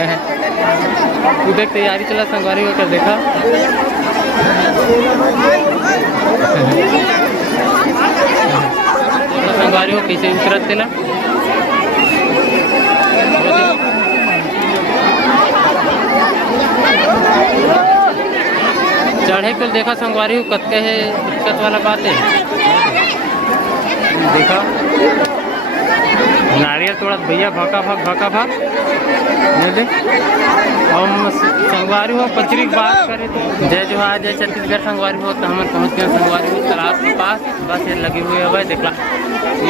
तू देख तैयारी चला संगवारी होकर देखा। संगवारी हो कैसे उतरत तेला चढ़े को देखा संगवारी हो कतके है दिक्कत वाला बात है। देखा नारियल तोड़ा भैया भाका भाग हम संगवारी हो पचरी की बात करें तो जय जोहार जय छत्तीसगढ़। संगवारी हो तो हम पहुँच गए संगवारी हो तालाब के पास। बस ये लगे हुए है देखला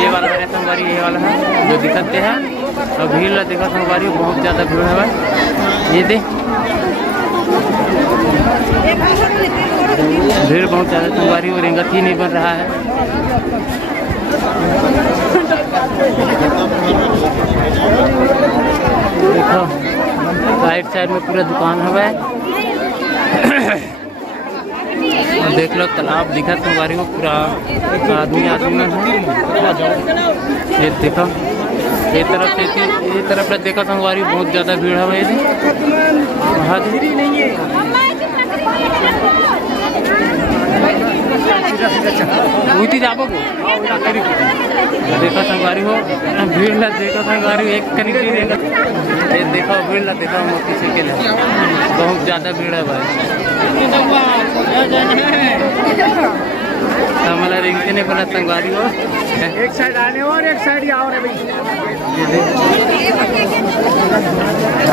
ये वाला है संगवारी, ये वाला है जो दिखते हैं। और भीड़ ला देखा संगवारी हो बहुत ज़्यादा भीड़ है भाई। ये देख भीड़ बहुत ज़्यादा संगवारी हो, रेंगत ही नहीं बन रहा है। देखो साइड में पूरा दुकान है। देख लो तालाब दिखा संगवारी को पूरा आदमी में है। ये देखो ये तरफ से ये तरफ देखा संगवारी बहुत ज़्यादा भीड़ है भाई। जाबो देखा संगवारी हो भीड़ ला देखा संगवारी एक करीब ये देखा भीड़ ला देखा मोती से के बहुत ज़्यादा भीड़ है भाई। हमारा रिंगते नहीं बना संगवारी हो एक साइड आने और एक साइड आओ रे भाई।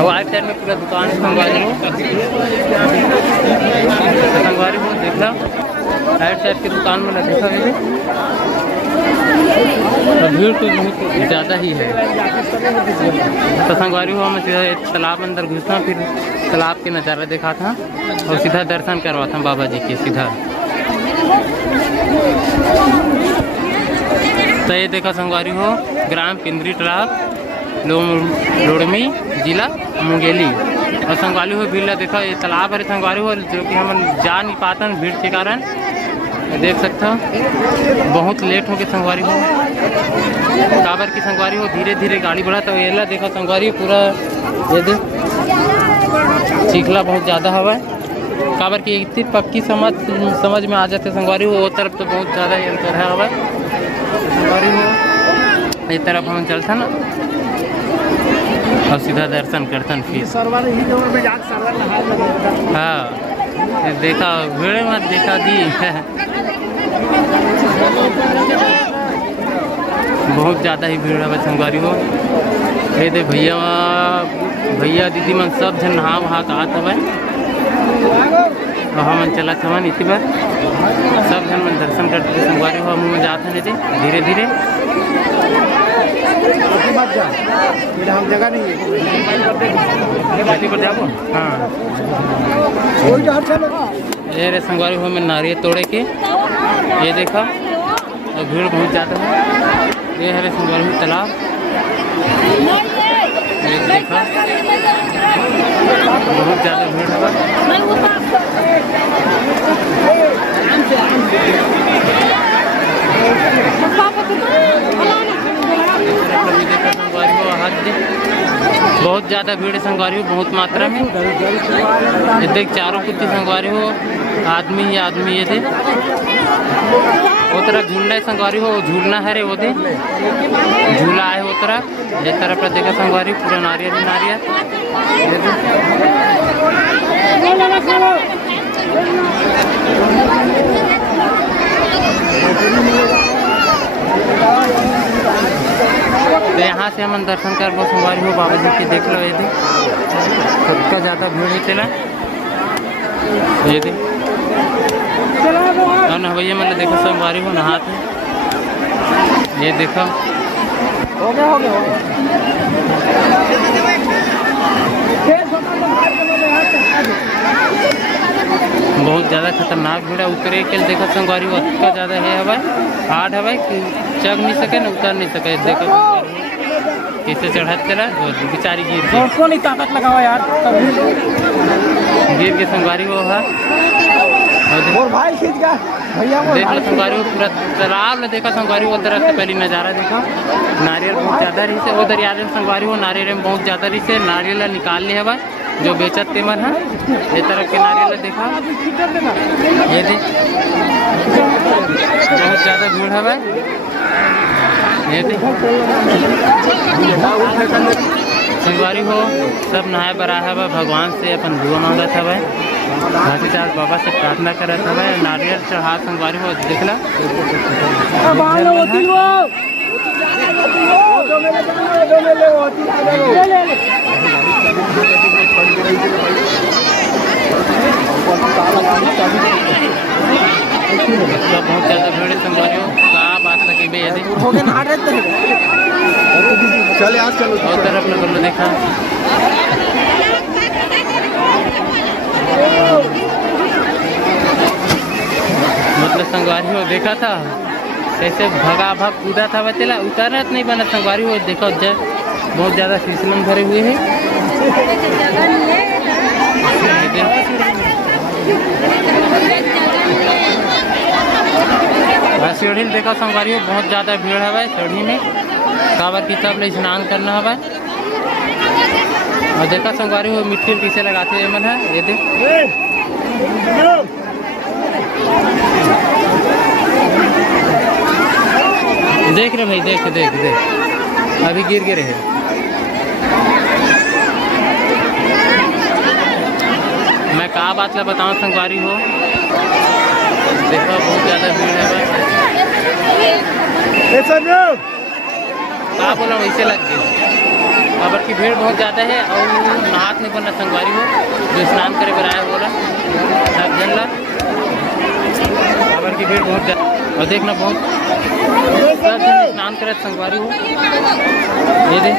वाइट साइड में पूरा दुकान संगवारी हो देखा राइट साइड की दुकान में देखा है तो भीड़ तो बहुत ज़्यादा ही है। तो संगवारी हुआ मैं सीधा तालाब अंदर घुसा, फिर तालाब के नज़ारा देखा था और सीधा दर्शन करवा था बाबा जी के सीधा। तो ये देखा संगवारी हो ग्राम पिंदरी तालाब लोड़मी जिला मुंगेली। और संगवारी हो भीड़ देखा ये तालाब है संगवारी हो जो कि हम जा नहीं पाते भीड़ के कारण। देख सकते हो बहुत लेट हो गए संगवारी हो काबर की संगवारी हो धीरे धीरे गाड़ी बढ़ा। तो ये देखा संगवारी पूरा ये देख चिखला बहुत ज़्यादा हवा है काबर की इतनी पक्की समझ में आ जाते संगवारी हो। वो तरफ तो बहुत ज़्यादा ये तरह हवा संगवारी हो इस तरफ हम चलता ना और सीधा दर्शन करतन फिर। हाँ देखा भीड़ मत देखा दी बहुत ज़्यादा ही भीड़ है संगवारी हो। ये दे भैया दीदी मन सब जन नहा वहा का आत हवे वहाँ मन चला थवन इसी बार सब जन मन दर्शन करते संगवारी हो मुँह में जाते नहीं थे धीरे धीरे। हम जगह नहीं पर जाबो। हाँ ये रे संगवारी हो में नारियल तोड़े के ये देखा और भीड़ बहुत ज़्यादा है। ये है रे संगवारी हो तालाब ये देखा बहुत ज़्यादा भीड़ बहुत ज़्यादा भीड़ संगवारी हो बहुत मात्रा में। ये देख चारों कुत्ती संगवारी हो आदमी ही आदमी ये थे वो तरफ झूलना है संगवारी हो झूलना है रे वो दे झूला है वो तरफ ये तरफ पर देखा संगवारी पूरा नारियल ही नारियल। तो यहाँ से हम दर्शन कर वो संगवारी हो बाबा जी के देख लो। ये थी सबका ज़्यादा भीड़ ही चला ये थी और नहवैया मतलब देखो संगवारी हो नहाते ये देखो हो गया बहुत ज़्यादा खतरनाक भीड़ है। उतरे के देखा संगवारी हो इतना ज़्यादा है हवा हार्ड हवा कि चढ़ नहीं सके न उतर नहीं सके। देखो कैसे चढ़ाते चला वो बेचारी गिर नहीं ताकत लगाओ यार गिर के संगवारी हो है और भाई खींच का भैया वो देख लो संगवारी हो पूरा तालाब ने देखा संगवारी हो उधर से पहले नज़ारा देखा नारियल बहुत ज़्यादा रही से उधर यार संगवारी हो नारियल में बहुत ज़्यादा रही से नारियल निकाल लिया है जो बेचत तेमन है ये तरफ के नारियल देखा ये देख बहुत ज़्यादा भीड़ है भाई ये देख संगवारी हो सब नहाए बरा है भगवान से अपन दुआ मांगा था भाई घासीदास बाबा से प्रार्थना करा था भाई नारियल चढ़ा संगवारी हो देखला बहुत ज़्यादा भीड़ है संगवारी हो का बात लगी भैया चले आज चलो और तरफ लोग देखा मतलब संगवारी हो देखा था कैसे भगा भाग कूदा था बचेला उतरत नहीं बना संगवारी हो देखो बहुत ज़्यादा फिसलन भरे हुए हैं सीढ़ी देखा संगवारी हो बहुत ज़्यादा भीड़ है भाई सीढ़ी में काबर की सब ले स्नान करना है भाई और देखा संगवारी हो मिट्टी पीछे लगाते हुए मन है ये देख रहे भाई देख देख देख अभी गिर गिरे है मैं कहा बात ला बताऊँ संगवारी हो देखो बहुत ज़्यादा भीड़ है भाई कहा बोला वैसे लग गए काबर की भीड़ बहुत ज़्यादा है और नहात नहीं बनना संगवारी हो जो स्नान करे बनाया बोला सब जन ला काबर की भीड़ बहुत ज़्यादा और देखना बहुत सब जन स्नान करे संगवारी हो ये देख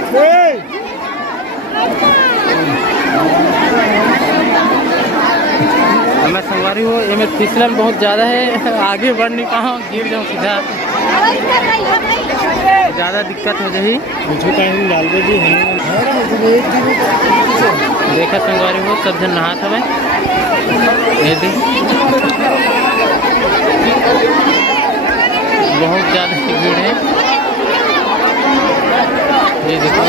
मैं संगवारी हो ये में फिसलन बहुत ज़्यादा है आगे बढ़ नहीं पाऊँ गिर जाऊँ सीधा ज़्यादा दिक्कत हो जाए देखा संगवारी हो सब जन नहा था ये देख बहुत ज़्यादा भीड़ है ये देखो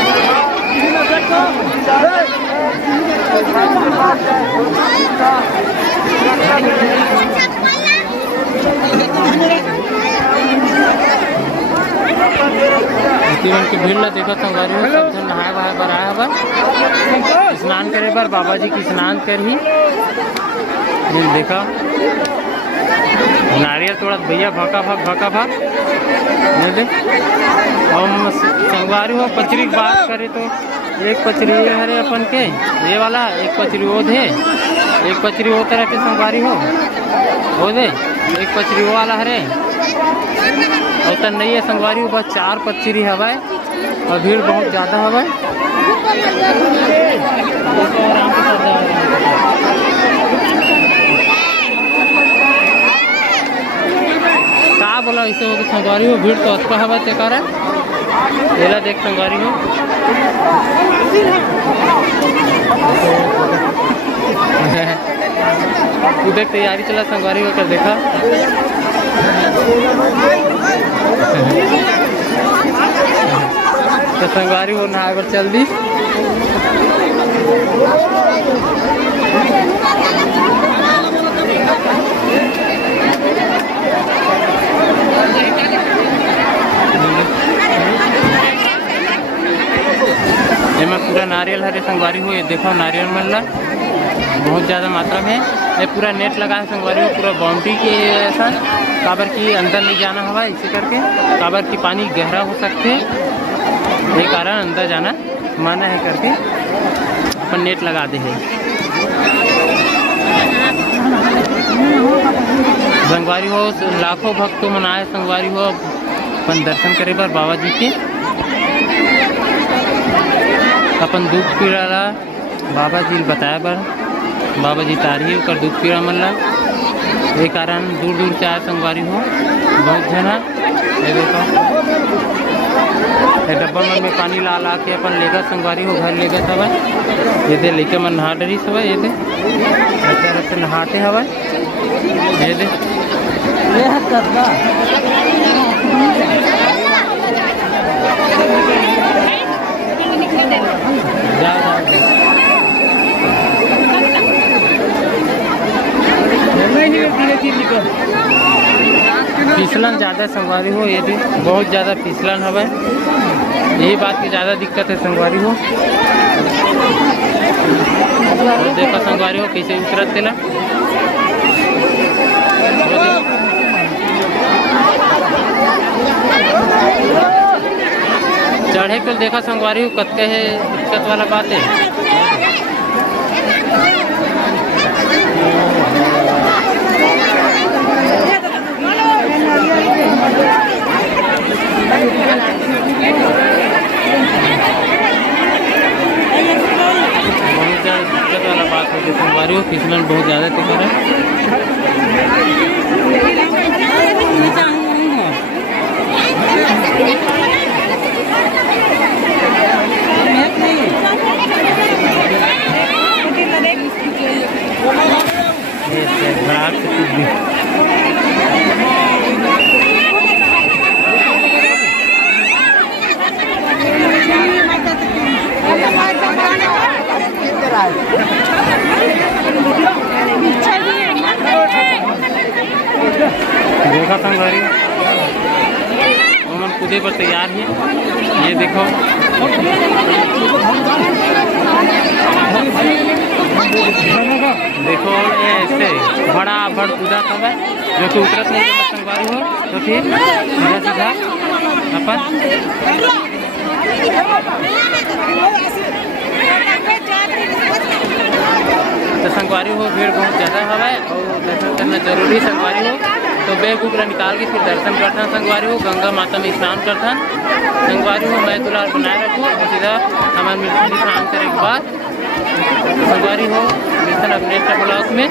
तीन की भीड़ ला देखो संगवारी हो सब जन नहाए वहाए बर आया बा स्नान करे बर बाबा जी की स्नान कर ही देखा नारियल तोड़ा भैया भका भाग हम संगवारी हो पचरी की बात करें तो एक पचरी हरे अपन के ये वाला एक पचरी वो दे एक पचरी वो तरह के संगवारी हो दे एक पचरी वो वाला हरे और तो नहीं है संगवारी हो बस 4 पचरी हवा और भीड़ बहुत ज़्यादा हवा का बोला ऐसे हो संगवारी हो भीड़ तो अच्छा हवा ते कर तेरा देख संगवारी हो तू देख तैयारी चला संगवारी हो कर देखा तो संगवारी हो ना अगर चल दी में पूरा नारियल हरे संगवारी हो ये देखो नारियल मिल बहुत ज़्यादा मात्रा में ये पूरा नेट लगा है संगवारी हो पूरा बाउंड्री के ऐसा काबर की अंदर नहीं जाना हवा इसी करके काबर की पानी गहरा हो सकते ये कारण अंदर जाना माना है करके अपन नेट लगा दे है संगवारी हो लाखों भक्तों मनाए संगवारी हो अपन दर्शन करे बार बाबा जी के अपन दुख पीड़ा बाबा जी बताया बार बाबा जी तारी कर दुख पीड़ा मन ला ये कारण दूर दूर से आए संगवारी हो बहुत जना ये देखो डब्बा मन में पानी ला ला के अपन लेकर संगवारी हो घर ले गए सब ये दे लेके मन नहा डरी सब ये दे ऐसे नहाते हवा ये दे फिसलन ज़्यादा संगवारी हो, ये भी बहुत ज़्यादा फिसलन हवे। यही बात की ज़्यादा दिक्कत है संगवारी हो। और देखो संगवारी हो कैसे उतरत तेला। चढ़े को देखा संगवारी हो कतके है दिक्कत वाला बात है। बहुत ज़्यादा दिक्कत वाला बात है कि संगवारी हो फिसलन बहुत ज़्यादा दिक्कत देखा संगवारी उमन कूदे पर तैयार है। ये देखो देखो ये ऐसे बड़ा बड़ कूदा सब है जो कि उतरत नहीं जब संगवारी हो तो फिर सीधा अपन तो संगवारी हो भीड़ बहुत ज़्यादा हवा और दर्शन करना जरूरी संगवारी हो। तो बैग उगला निकाल के फिर दर्शन करता संगवारी हो, गंगा माता में स्नान करता संगवारी हो। मैं दुलार बनाए रखूँ और सीधा हमारे मिलकर स्नान करने के बाद संगवारी हो मिलता अपने ब्लॉग में।